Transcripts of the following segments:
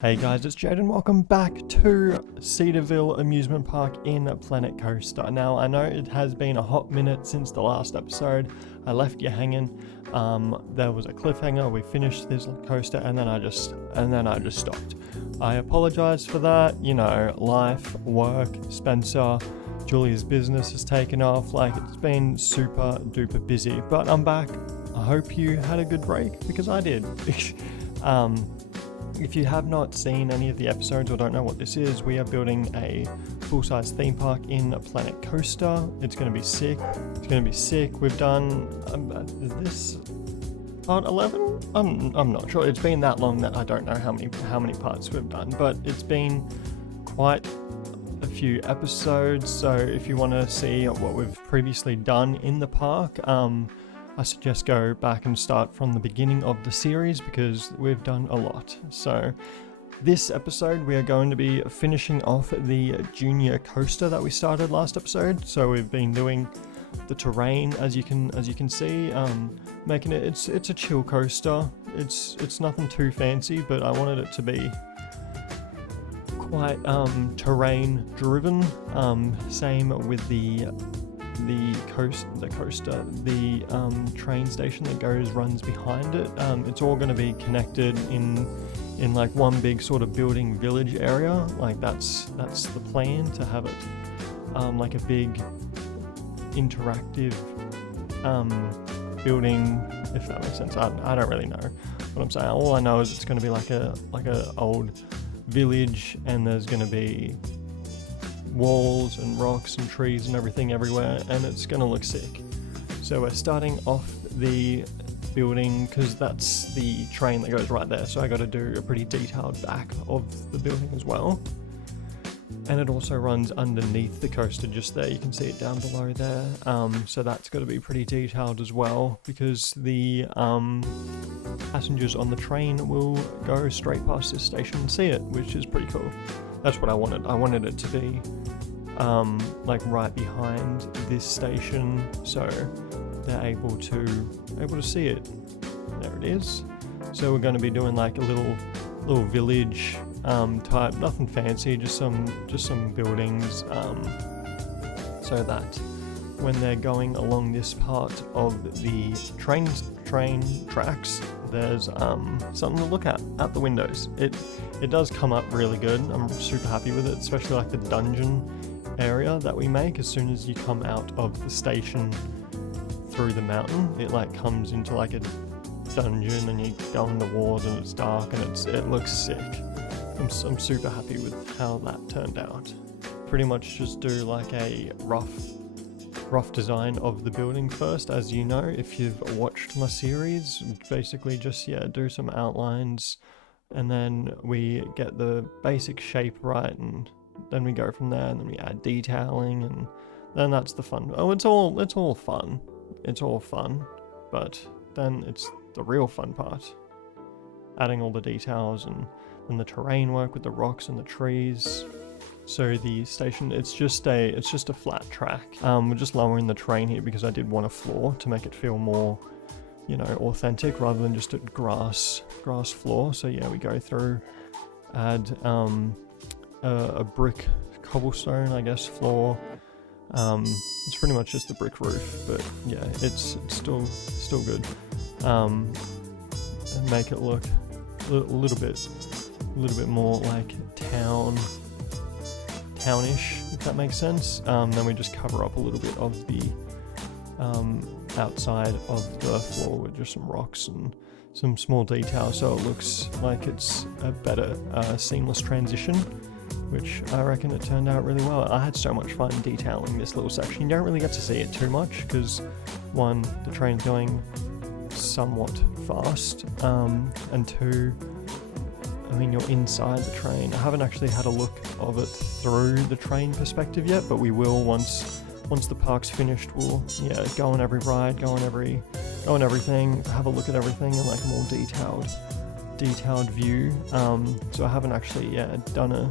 Hey guys, it's Jaden. Welcome back to Cedarville Amusement Park in Planet Coaster. Now, I know it has been a hot minute since the last episode. I left you hanging. There was a cliffhanger. We finished this coaster, and then I just stopped. I apologize for that. You know, life, work, Spencer, Julia's business has taken off. Like, it's been super duper busy, but I'm back. I hope you had a good break because I did. If you have not seen any of the episodes or don't know what this is, we are building a full-size theme park in Planet Coaster. It's going to be sick. It's going to be sick. We've done, is this part 11? I'm not sure. It's been that long that I don't know how many parts we've done, but it's been quite a few episodes. So if you want to see what we've previously done in the park, I suggest go back and start from the beginning of the series because we've done a lot. So this episode we are going to be finishing off the junior coaster that we started last episode. So we've been doing the terrain as you can see, making it, it's a chill coaster. It's nothing too fancy, but I wanted it to be quite terrain driven. Same with the train station that runs behind it. It's all going to be connected in like one big sort of building village area. Like that's the plan, to have it like a big interactive building, if that makes sense. I don't really know what I'm saying. All I know is it's going to be like a old village, and there's going to be walls and rocks and trees and everything everywhere, and it's gonna look sick. So we're starting off the building because that's the train that goes right there, so I got to do a pretty detailed back of the building as well. And it also runs underneath the coaster just there. You can see it down below there. So that's got to be pretty detailed as well, because the passengers on the train will go straight past this station and see it, which is pretty cool. That's what I wanted. I wanted it to be like right behind this station, so they're able to see it. There it is. So we're going to be doing like a little village type, nothing fancy, just some buildings, so that when they're going along this part of the train tracks, there's something to look at the windows. It does come up really good. I'm super happy with it, especially like the dungeon area that we make. As soon as you come out of the station through the mountain, it like comes into like a dungeon, and you go in the walls and it's dark and it looks sick. I'm super happy with how that turned out. Pretty much just do like a rough design of the building first. As you know, if you've watched my series, basically just do some outlines, and then we get the basic shape right, and then we go from there, and then we add detailing, and then that's the fun. Oh, it's all fun, but then it's the real fun part, adding all the details and the terrain work with the rocks and the trees. So the station, it's just a flat track. We're just lowering the train here because I did want a floor to make it feel more, authentic, rather than just a grass floor. So yeah, we go through, add a brick cobblestone, I guess, floor. It's pretty much just the brick roof, but yeah, it's still good. And make it look a little bit more like townish, if that makes sense. Then we just cover up a little bit of the outside of the floor with just some rocks and some small details, so it looks like it's a better seamless transition, which I reckon it turned out really well. I had so much fun detailing this little section. You don't really get to see it too much because, one, the train's going somewhat fast, and two, I mean, you're inside the train. I haven't actually had a look of it through the train perspective yet, but we will once the park's finished. We'll go on every ride, go on everything, have a look at everything in like a more detailed view. So I haven't actually done a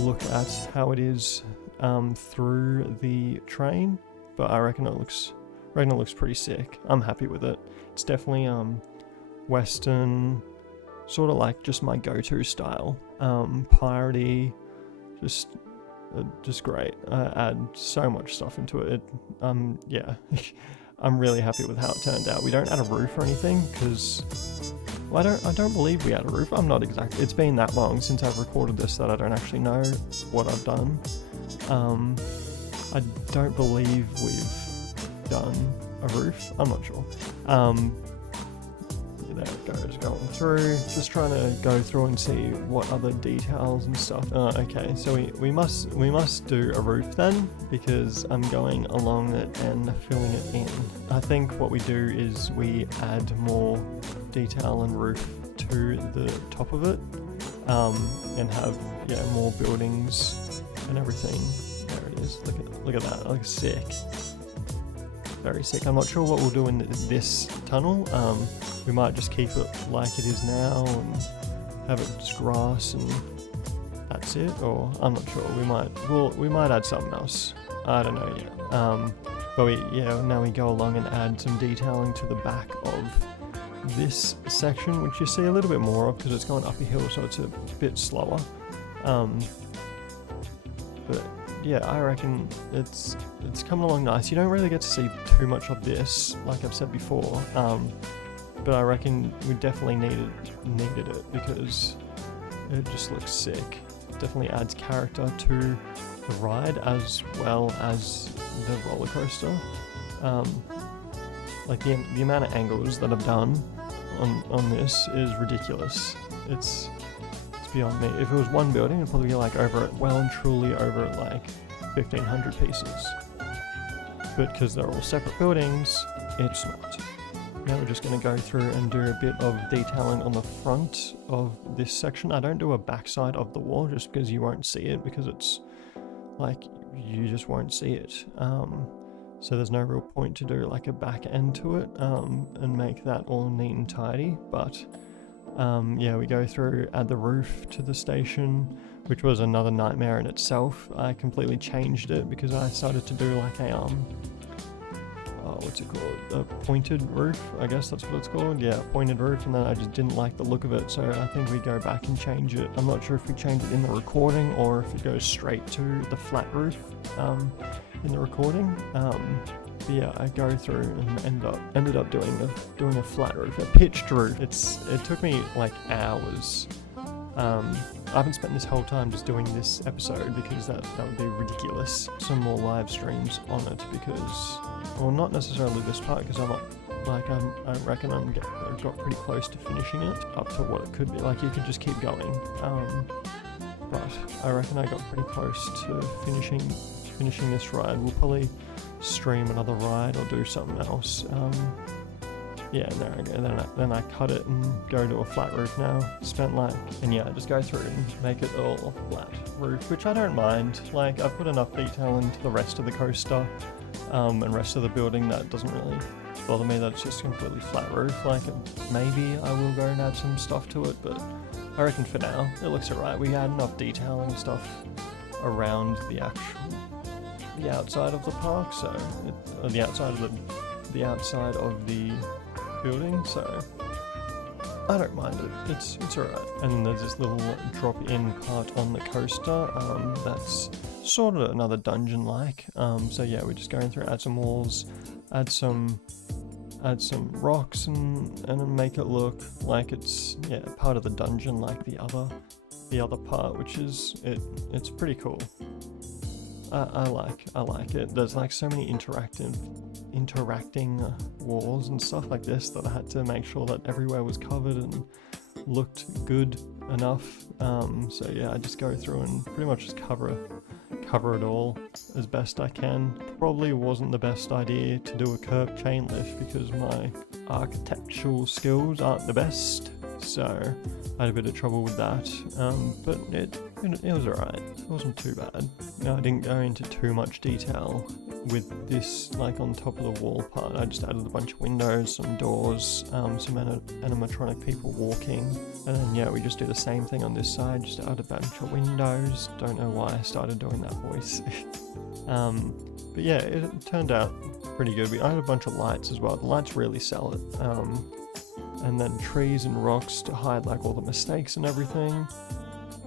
look at how it is through the train, but I reckon it looks pretty sick. I'm happy with it. It's definitely Western sort of like just my go-to style. Piratey, just great. I add so much stuff into it. Yeah, I'm really happy with how it turned out. We don't add a roof or anything because I don't believe we had a roof. I'm not exactly. It's been that long since I've recorded this that I don't actually know what I've done. I don't believe we've done a roof. I'm not sure. There it goes, going through. Just trying to go through and see what other details and stuff. Okay, so we must do a roof then, because I'm going along it and filling it in. I think what we do is we add more detail and roof to the top of it, and have more buildings and everything. There it is. Look at that. Looks sick. Very sick. I'm not sure what we'll do in this tunnel. We might just keep it like it is now and have it just grass and that's it, or I'm not sure. We might add something else. I don't know yet. But now we go along and add some detailing to the back of this section, which you see a little bit more of because it's going up a hill, so it's a bit slower. But yeah, I reckon it's coming along nice. You don't really get to see too much of this, like I've said before, but I reckon we definitely needed it because it just looks sick. It definitely adds character to the ride as well as the roller coaster. Like the amount of angles that I've done on this is ridiculous. It's beyond me. If it was one building, it'd probably be like well and truly over like 1,500 pieces. But because they're all separate buildings, it's not. Now we're just going to go through and do a bit of detailing on the front of this section. I don't do a backside of the wall just because you won't see it, because it's like you just won't see it. So there's no real point to do like a back end to it and make that all neat and tidy. But yeah, we go through, add the roof to the station, which was another nightmare in itself. I completely changed it because I started to do like a what's it called? A pointed roof, I guess that's what it's called. Yeah, pointed roof, and then I just didn't like the look of it, so I think we go back and change it. I'm not sure if we change it in the recording or if it goes straight to the flat roof in the recording. But yeah, I go through and ended up doing a flat roof, a pitched roof. It took me like hours. I haven't spent this whole time just doing this episode because that would be ridiculous. Some more live streams on it because, well, not necessarily this part because I reckon I got pretty close to finishing it up to what it could be. Like you could just keep going, but I reckon I got pretty close to finishing this ride. We'll probably stream another ride or do something else. Yeah, and there I go. Then I cut it and go to a flat roof now. I just go through and make it all flat roof, which I don't mind. Like, I've put enough detail into the rest of the coaster and rest of the building that doesn't really bother me that it's just completely flat roof. Like, maybe I will go and add some stuff to it, but I reckon for now it looks alright. We had enough detailing and stuff around the outside of the park, so the outside of the building, so I don't mind it. It's alright. And then there's this little drop-in part on the coaster. That's sort of another dungeon like. So yeah, we're just going through, add some walls, add some rocks, and then make it look like it's part of the dungeon like the other part, which is it's pretty cool. I like it. There's like so many interacting walls and stuff like this that I had to make sure that everywhere was covered and looked good enough. So yeah, I just go through and pretty much just cover it all as best I can. Probably wasn't the best idea to do a curved chain lift because my architectural skills aren't the best, so I had a bit of trouble with that. But it was alright. It wasn't too bad. No, I didn't go into too much detail with this, like on top of the wall part. I just added a bunch of windows, some doors, some animatronic people walking, and then yeah, we just do the same thing on this side, just add a bunch of windows. Don't know why I started doing that voice. But yeah, it turned out pretty good. I had a bunch of lights as well. The lights really sell it. and then trees and rocks to hide like all the mistakes and everything.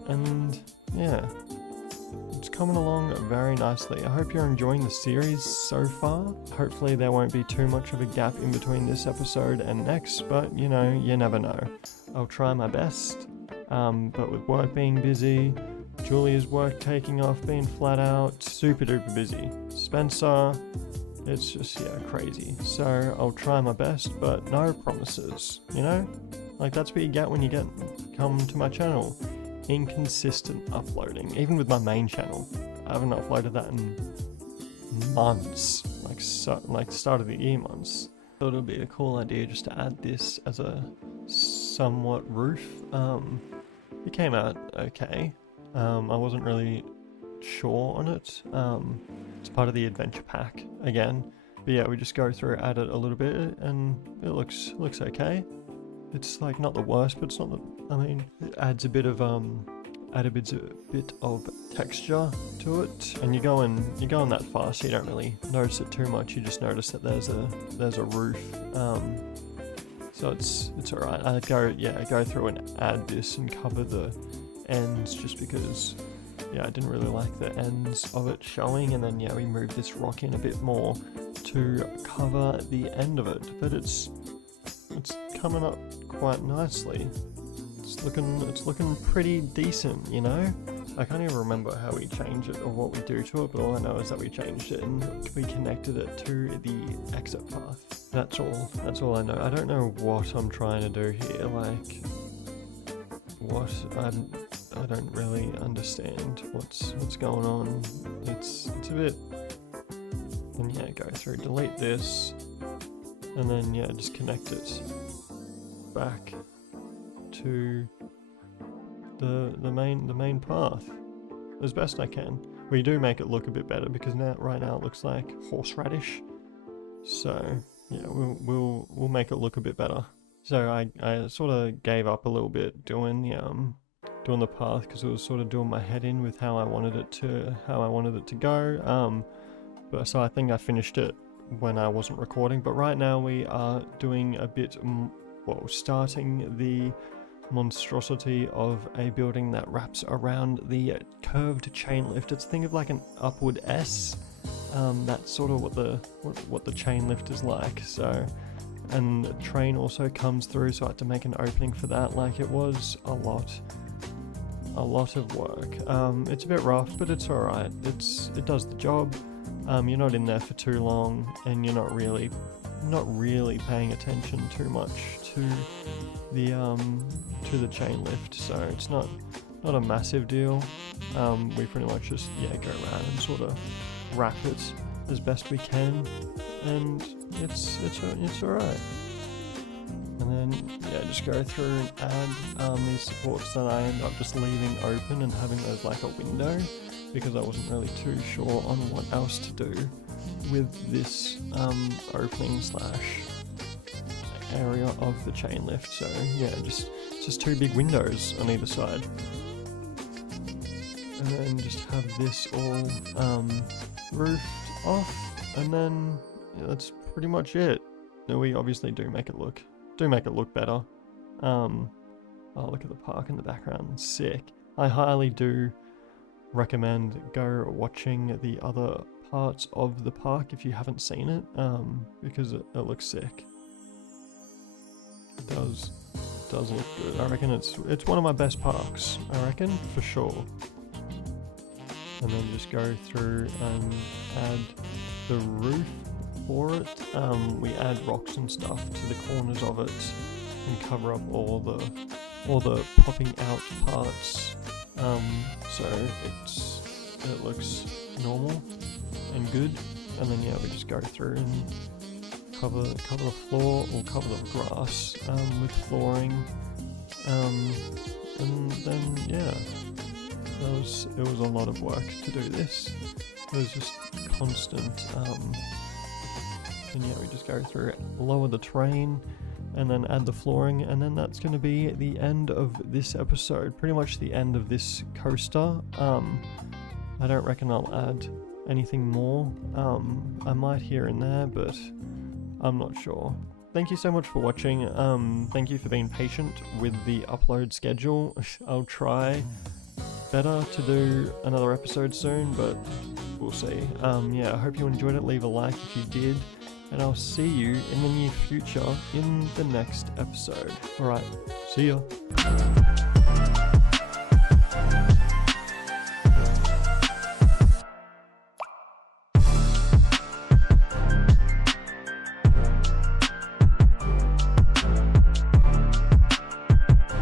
And yeah, it's coming along very nicely. I hope you're enjoying the series so far. Hopefully there won't be too much of a gap in between this episode and next, but you know, you never know. I'll try my best, but with work being busy, Julia's work taking off, being flat out, super duper busy. Spencer, it's just, yeah, crazy. So I'll try my best, but no promises, you know? Like, that's what you get when you come to my channel. Inconsistent uploading, even with my main channel. I haven't uploaded that in months, like start of the year months. Thought it would be a cool idea just to add this as a somewhat roof. It came out okay. I wasn't really sure on it. It's part of the adventure pack again, but yeah, we just go through, add it a little bit, and it looks okay. It's like not the worst, but it's not the, I mean, it adds a bit of bit of texture to it, and you're going that far, so you don't really notice it too much. You just notice that there's a roof. So it's alright. I go through and add this and cover the ends, just because I didn't really like the ends of it showing, and then we move this rock in a bit more to cover the end of it, but it's coming up quite nicely. It's looking pretty decent, you know? I can't even remember how we change it or what we do to it, but all I know is that we changed it and we connected it to the exit path. That's all I know. I don't know what I'm trying to do here, like what I don't really understand what's going on. It's a bit, and go through, delete this, and then just connect it back to the main path as best I can. We do make it look a bit better because right now it looks like horseradish. So we'll make it look a bit better. So I sort of gave up a little bit doing the path because it was sort of doing my head in with how I wanted it to go. But so I think I finished it when I wasn't recording. But right now we are doing a bit, starting the monstrosity of a building that wraps around the curved chain lift. It's think of like an upward S. That's sort of what the chain lift is like. So, and the train also comes through, so I had to make an opening for that. Like, it was a lot of work. It's a bit rough, but it's alright. It does the job. You're not in there for too long, and you're not really paying attention too much to the chain lift, so it's not a massive deal. We pretty much just go around and sort of wrap it as best we can, and it's alright. And then just go through and add these supports that I end up just leaving open and having those like a window, because I wasn't really too sure on what else to do with this opening / area of the chain lift. So just two big windows on either side, and then just have this all roofed off, and then that's pretty much it. Now we obviously do make it look better. Oh, look at the park in the background, sick. I highly do recommend go watching the other parts of the park if you haven't seen it, because it looks sick. It does look good. I reckon it's one of my best parks, I reckon, for sure. And then just go through and add the roof for it. We add rocks and stuff to the corners of it and cover up all the popping out parts. So it looks normal and good. And then we just go through and cover the floor, or cover the grass with flooring, and then it was a lot of work to do this. It was just constant, and we just go through, lower the terrain, and then add the flooring, and then that's going to be the end of this episode, pretty much the end of this coaster. I don't reckon I'll add anything more. I might here and there, but I'm not sure. thank you so much for watching. Thank you for being patient with the upload schedule. I'll try better to do another episode soon, but we'll see. Yeah, I hope you enjoyed it. Leave a like if you did, and I'll see you in the near future in the next episode. Alright, see ya.